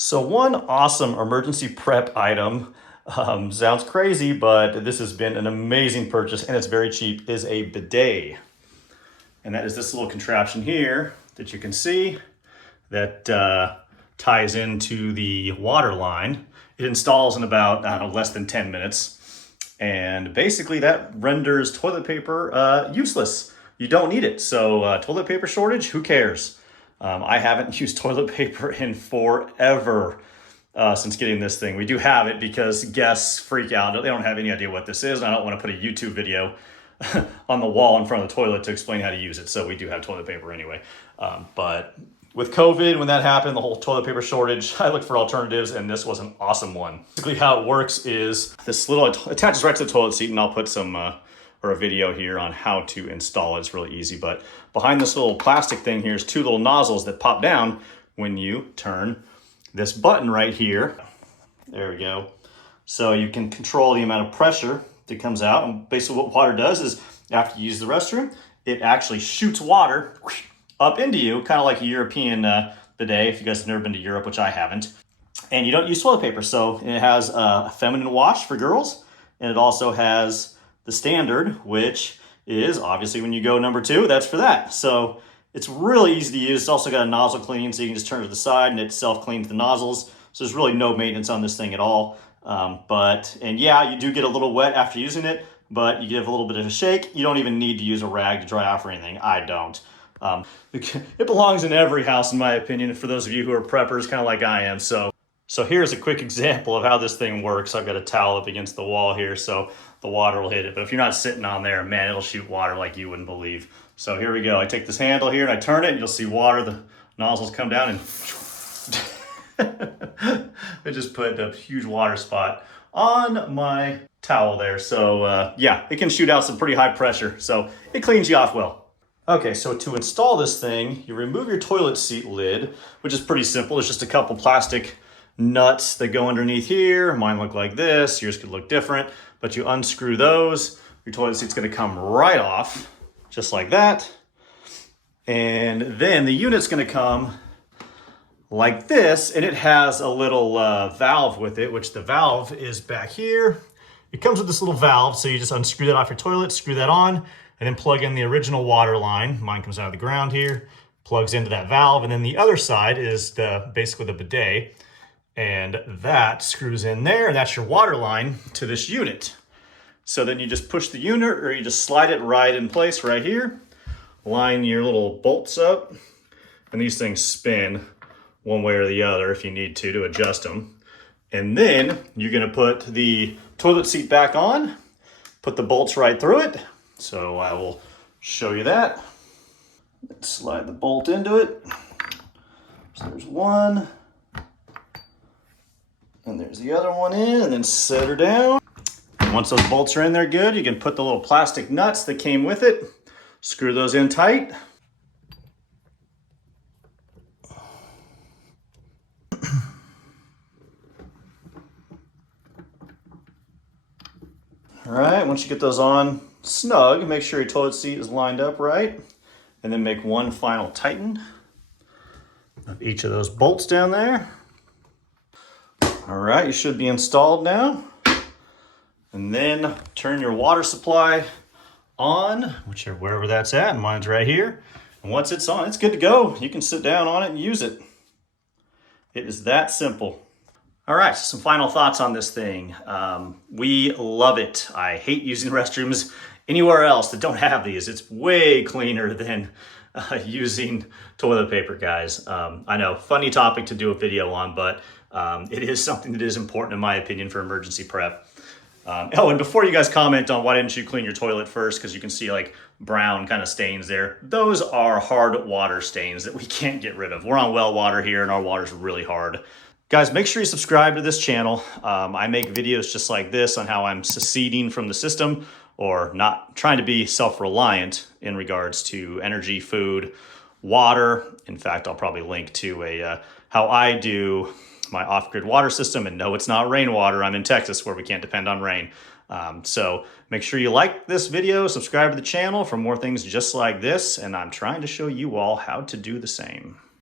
So one awesome emergency prep item, sounds crazy, but this has been an amazing purchase and it's very cheap, is a bidet. And that is this little contraption here that you can see that ties into the water line. It installs in about, I don't know, less than 10 minutes. And basically that renders toilet paper useless. You don't need it. So toilet paper shortage, who cares? I haven't used toilet paper in forever since getting this thing. We do have it because guests freak out. They don't have any idea what this is. And I don't want to put a YouTube video on the wall in front of the toilet to explain how to use it. So we do have toilet paper anyway. But with COVID, when that happened, the whole toilet paper shortage, I looked for alternatives and this was an awesome one. Basically how it works is this little, it attaches right to the toilet seat, and I'll put some, or a video here on how to install it. It's really easy, but behind this little plastic thing here is two little nozzles that pop down when you turn this button right here. There we go. So you can control the amount of pressure that comes out. And basically what water does is after you use the restroom, it actually shoots water up into you, kind of like a European bidet, if you guys have never been to Europe, which I haven't. And you don't use toilet paper. So it has a feminine wash for girls, and it also has the standard, which is obviously when you go number 2, that's for that. So it's really easy to use. It's also got a nozzle clean, so you can just turn it to the side and it self-cleans the nozzles. So there's really no maintenance on this thing at all. And yeah, you do get a little wet after using it, but you give a little bit of a shake. You don't even need to use a rag to dry off or anything. I don't. It belongs in every house, in my opinion, for those of you who are preppers, kind of like I am. So here's a quick example of how this thing works. I've got a towel up against the wall here, so the water will hit it. But if you're not sitting on there, man, it'll shoot water like you wouldn't believe. So here we go. I take this handle here and I turn it, and you'll see water. The nozzles come down and I just put a huge water spot on my towel there. So yeah, it can shoot out some pretty high pressure. So it cleans you off well. Okay, so to install this thing, you remove your toilet seat lid, which is pretty simple. It's just a couple plastic nuts that go underneath here. Mine look like this. Yours could look different, but you unscrew those. Your toilet seat's gonna come right off, just like that. And then the unit's gonna come like this, and it has a little valve with it, which the valve is back here. It comes with this little valve, so you just unscrew that off your toilet, screw that on, and then plug in the original water line. Mine comes out of the ground here, plugs into that valve, and then the other side is basically the bidet, and that screws in there, and that's your water line to this unit. So then you just push the unit, or you just slide it right in place right here, line your little bolts up, and these things spin one way or the other if you need to adjust them. And then you're gonna put the toilet seat back on, put the bolts right through it. So I will show you that. Let's slide the bolt into it. So there's one, and there's the other one in, and then set her down. And once those bolts are in there good, you can put the little plastic nuts that came with it, screw those in tight. All right, once you get those on snug, make sure your toilet seat is lined up right, and then make one final tighten of each of those bolts down there. All right, you should be installed now. And then turn your water supply on, wherever that's at. Mine's right here. And once it's on, it's good to go. You can sit down on it and use it. It is that simple. All right, some final thoughts on this thing. We love it. I hate using restrooms anywhere else that don't have these. It's way cleaner than using toilet paper, guys. I know, funny topic to do a video on, but it is something that is important in my opinion for emergency prep. Oh, and before you guys comment on why didn't you clean your toilet first, because you can see like brown kind of stains there. Those are hard water stains that we can't get rid of. We're on well water here and our water's really hard. Guys, make sure you subscribe to this channel. I make videos just like this on how I'm seceding from the system, or not trying to be self-reliant in regards to energy, food, water. In fact, I'll probably link to how I do my off-grid water system. And no, it's not rainwater. I'm in Texas where we can't depend on rain. So make sure you like this video, subscribe to the channel for more things just like this. And I'm trying to show you all how to do the same.